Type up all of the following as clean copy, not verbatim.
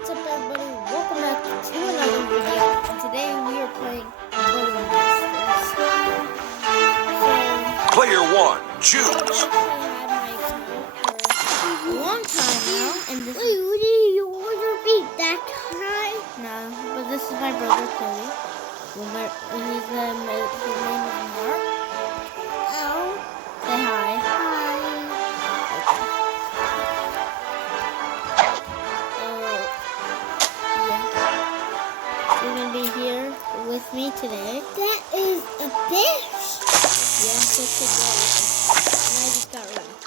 what's up everybody? Welcome back to another video. And today we are playing bonemasters. Player one, choose. I had my account for a long time now, and this you want to beat that guy? no, but this is my brother Chloe. His name is Mark. Oh. Say hi. Hi. You're gonna be here with me today. That is a fish. Yes, it's a boy. And I just got wrecked.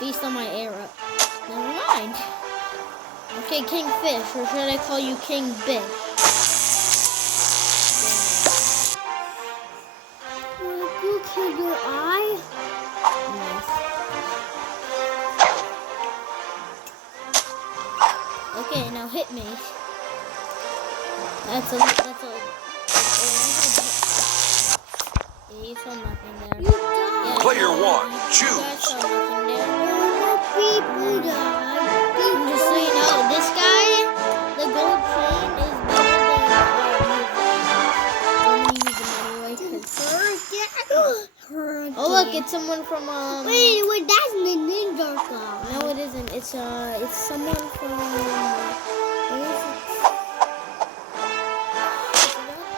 Feast on my air up. Never mind. Okay, King Fish, or should I call you King Bish? You killed your eye? Yes. Okay, now hit me. That's a. Yeah, you saw nothing there. You died. Yeah, Player one, you choose. guys saw nothing there. People died. Just so you know, this guy, the gold chain is better than don't use them anyway. Oh look, it's someone from Wait, that's the ninja guy. No, it isn't. It's someone from. Where is it?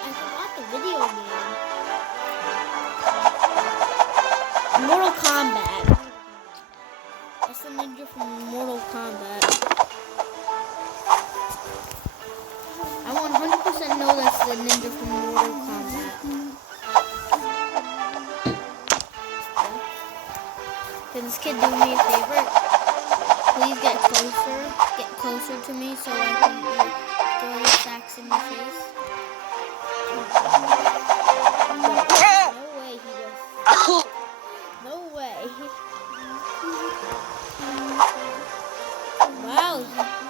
I forgot the video game. Mortal Kombat. That's the ninja from Mortal Kombat. I 100% know that's the ninja from Mortal Kombat. Can this kid do me a favor? Please get closer to me so I can throw the sacks in your face. No way he does. No way. Wow,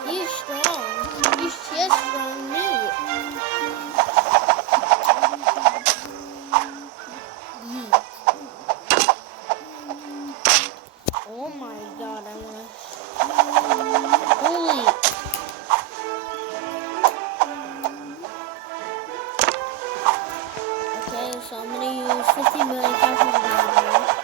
he's strong. He's just strong meat. Yeet. Oh my god, I wanna. Holy. Okay, so I'm gonna use 50 million $500.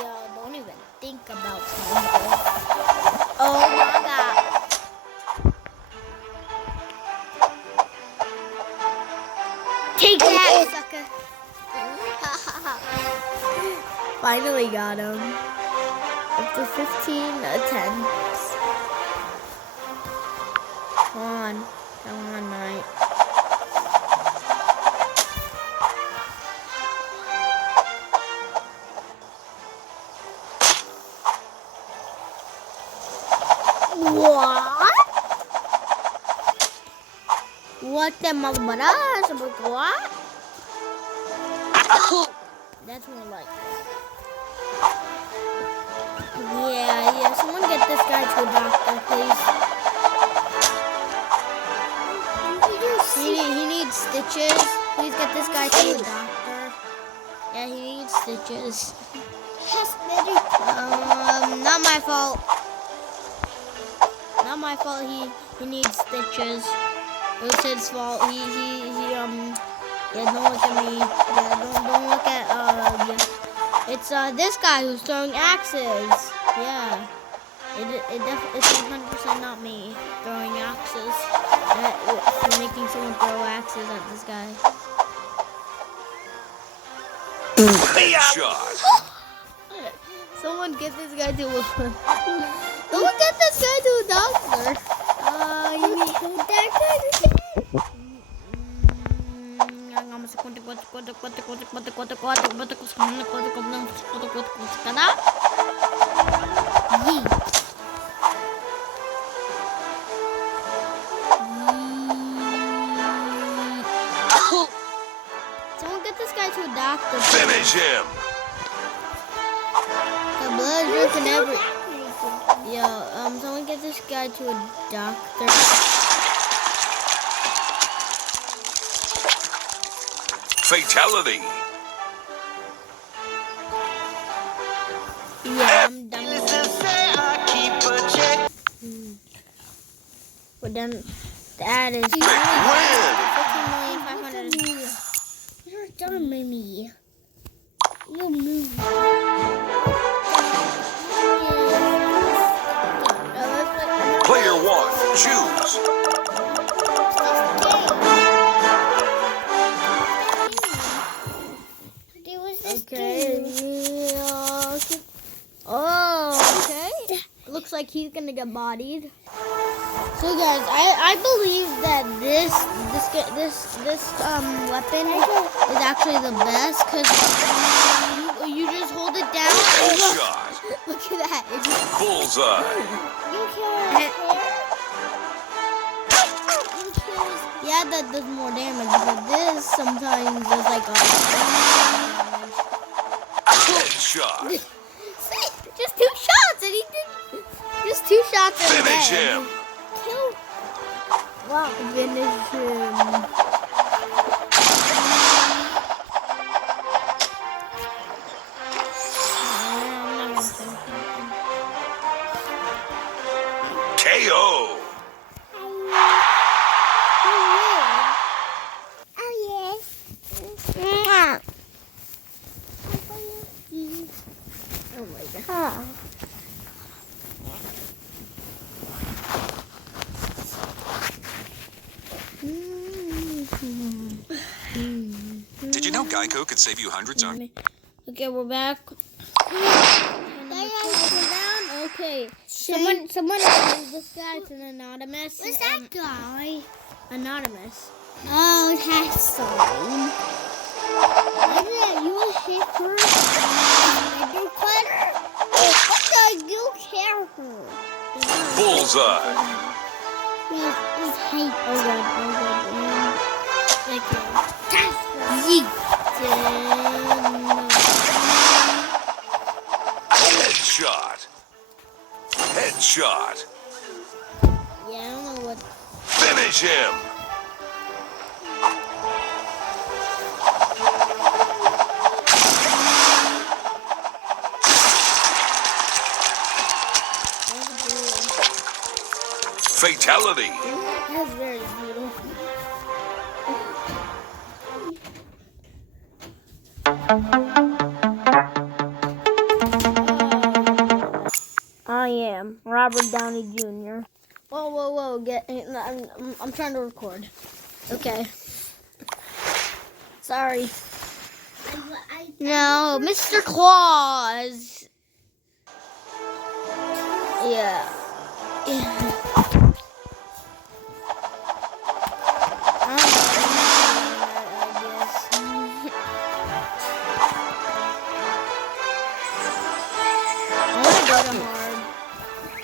Yo, don't even think about something. Oh my god. Take that, sucker. Finally got him. After 15 attempts. Come on, mate. What? What the magbaras? What? That's more like Yeah, someone get this guy to a doctor, please. He needs stitches. Please get this guy to a doctor. Yeah, he needs stitches. Not my fault. Not my fault. He needs stitches. It was his fault. Yeah, don't look at me. Yeah, don't look at yeah. It's this guy who's throwing axes. Yeah. It's 100% not me throwing axes. For making someone throw axes at this guy. Headshot. Someone get this guy to a Someone get this guy to a doctor. You need Someone get this guy to a doctor. Finish him. The blood dripping every. Yo, guy to a doctor. Fatality. Yeah, I'm done with that. We're done. That is Big win. 15,500,000. You're done, Mimi. You move. Player 1, choose. There was this Okay. dude. Yeah. Oh, okay. Looks like he's gonna get bodied. So guys, I believe that this weapon is actually the best because you just hold it down and Shot. look at that. It just, Bullseye. You can't yeah, that does more damage, but this sometimes does like a Headshot. just 2 shots and he did just 2 shots and Finish dead. him. kill. Wow, finish him. KO. Oh yes. Mwah. Oh my god. Did you know Geico could save you hundreds on... Okay, we're back. Okay. Someone, this guy's an anonymous. What's that guy? Anonymous. Oh, that's fine. Isn't that you a hacker? You cutter? What the you character? Bullseye. It's hate. Oh god, Okay. That's Yeet. Headshot. Headshot. Yeah, I don't know what. Finish him. Fatality. That's very brutal. I am Robert Downey Jr. Whoa! I'm trying to record. Okay. Sorry. No, Mr. Claus. Yeah.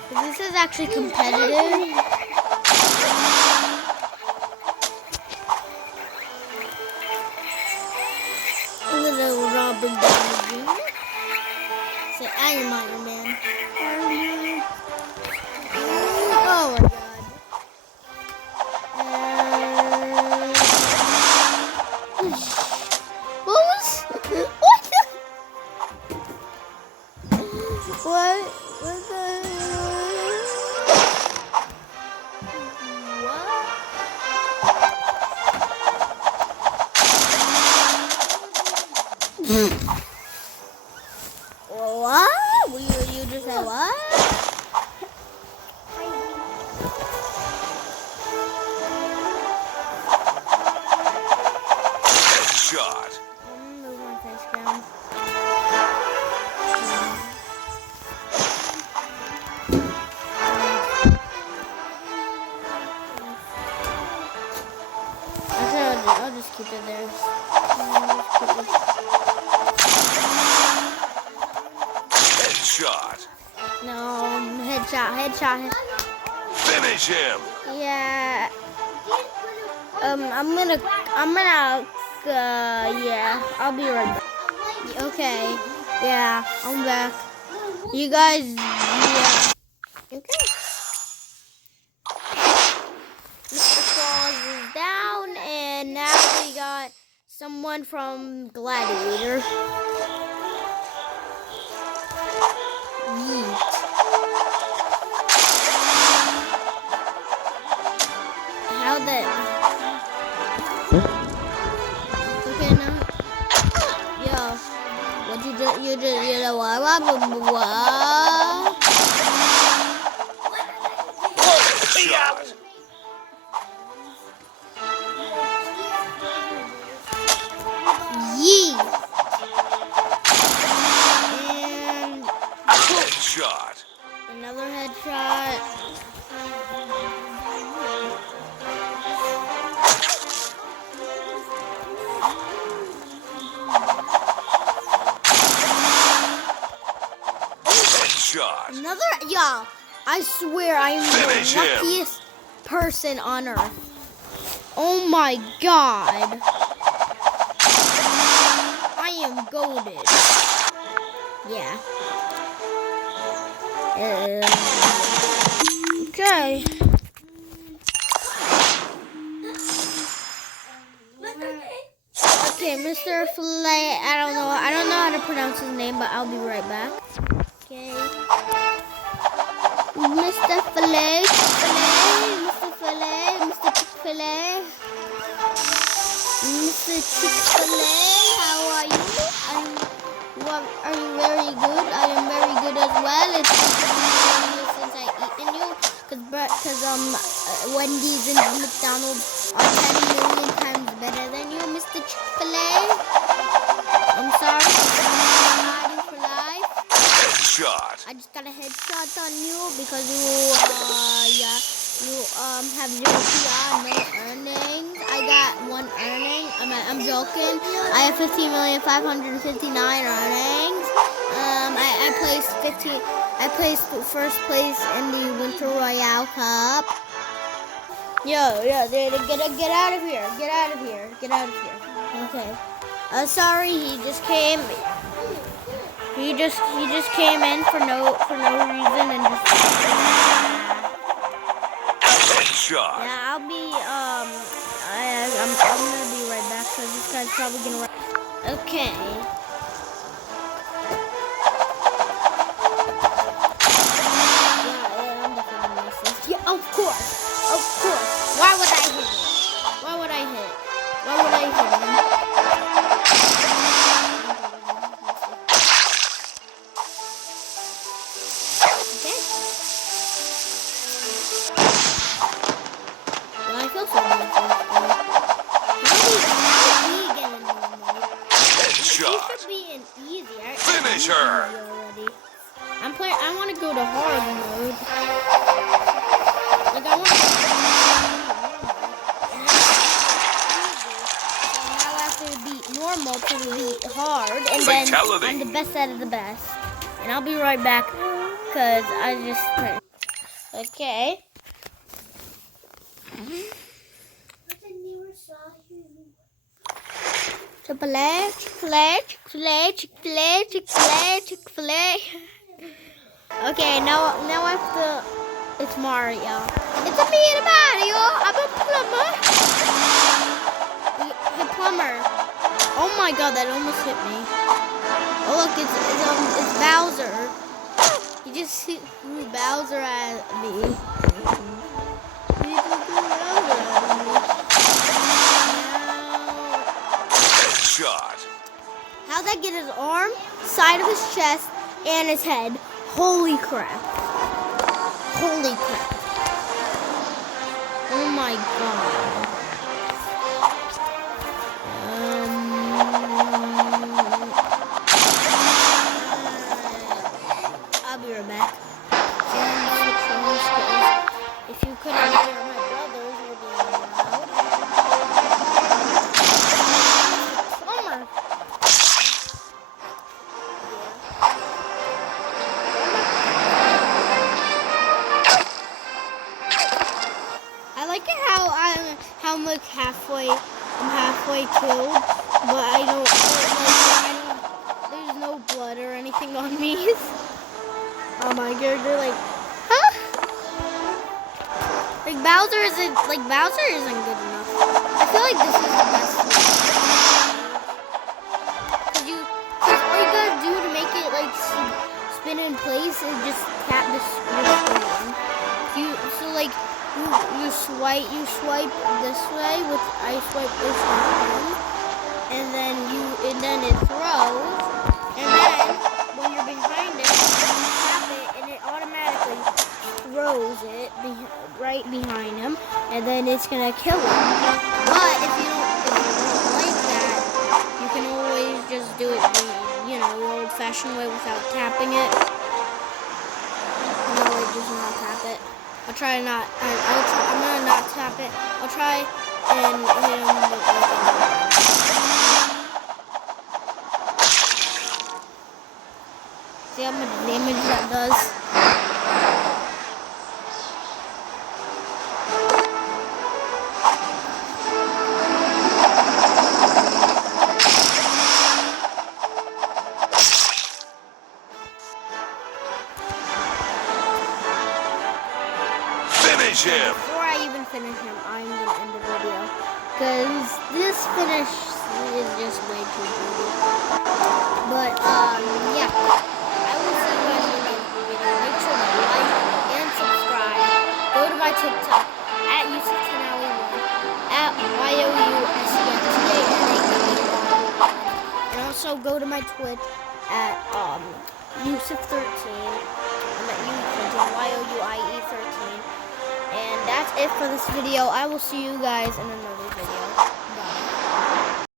This is actually competitive. Little Robert Downey Jr. Say, I am Iron Man. Oh my god. What was? What? What? What the? What? You just said what? Headshot. Move my face down. I'll just keep it there. Headshot. No, headshot. Finish him. Yeah. Yeah, I'll be right back. Okay. Yeah, I'm back. You guys, yeah. Okay. one from Gladiator. Yeet. How that? Okay, now. Yo, what you know what? Shot. Yee. And Headshot. another headshot. Headshot. Another, y'all. I swear I am Finish the him. luckiest person on earth. Oh my god. I am goated. Yeah. Okay. Okay, Mr. Filet. I don't know how to pronounce his name, but I'll be right back. Okay. Mr. Filet, Mr. Filet, Mr. Chick-fil-A. Mr. Chick-fil-A, how are you? Are you very good? I am very good as well. It's been 15 years since I eaten you. Cause Wendy's and McDonald's are 10 million times better than you, Mr. Chick-fil-A. I'm sorry. I'm for life. Headshot. I just got a headshot on you because you have 0 PR, no earnings. I got 1 earning. I'm joking. I have 15,559 earnings. I placed first place in the Winter Royale Cup. Yo, get out of here. Get out of here. Get out of here. Okay. Sorry, he just came. He just came in for no reason and just. Headshot. Yeah, I'm gonna be right back because this guy's probably gonna. Okay. Yeah, I'm definitely gonna miss this. Yeah, of course. Why would I hit him? Why would I hit him? Okay. Well, I feel so bad for this guy. How did he get in normal mode? He Headshot. should be in easy. Finish her. Already. I want to go to hard mode. Like I want to. Now I have to beat normal to beat hard, and Fatality. then I'm the best out of the best. And I'll be right back because I just. Okay. Chick-fil-A, Chick-fil-A, Chick-fil-A, Chick-fil-A, Chick-fil-A, Chick-fil-A. Okay, now I have to. It's Mario. It's me and Mario. I'm a plumber. The plumber. Oh my god, that almost hit me. Oh look, it's Bowser. He just threw Bowser at me. Headshot. How'd that get his arm, side of his chest, and his head? Holy crap. Holy crap. Oh my god. I'll be right back. If you couldn't hear my brothers were being loud. Plumber. I like it how I'm like I'm halfway killed, but I don't there's no blood or anything on me. My character like, huh? Like Bowser isn't good enough. I feel like this is the best. spin in place and just tap the screen. You swipe this way with I swipe this one, and then it throws, and then when you're behind it, you tap it and it automatically throws it right behind him, and then it's gonna kill him. But if you don't like that, you can always just do it the old-fashioned way without tapping it. No, like just not tap it. I'll try not. I'm gonna not tap it. I'll try and hit him with see how much damage that does. Finish him. Before I even finish him, I'm gonna end the video because this finish is just way too easy. But yeah, I will see you guys in the next video. Make sure to like and subscribe. Go to my TikTok at Yusuf10Ali1 at YOUSEFTA, and also go to my Twitch at Yusuf13. I'm at YOUIE13. And that's it for this video. I will see you guys in another video.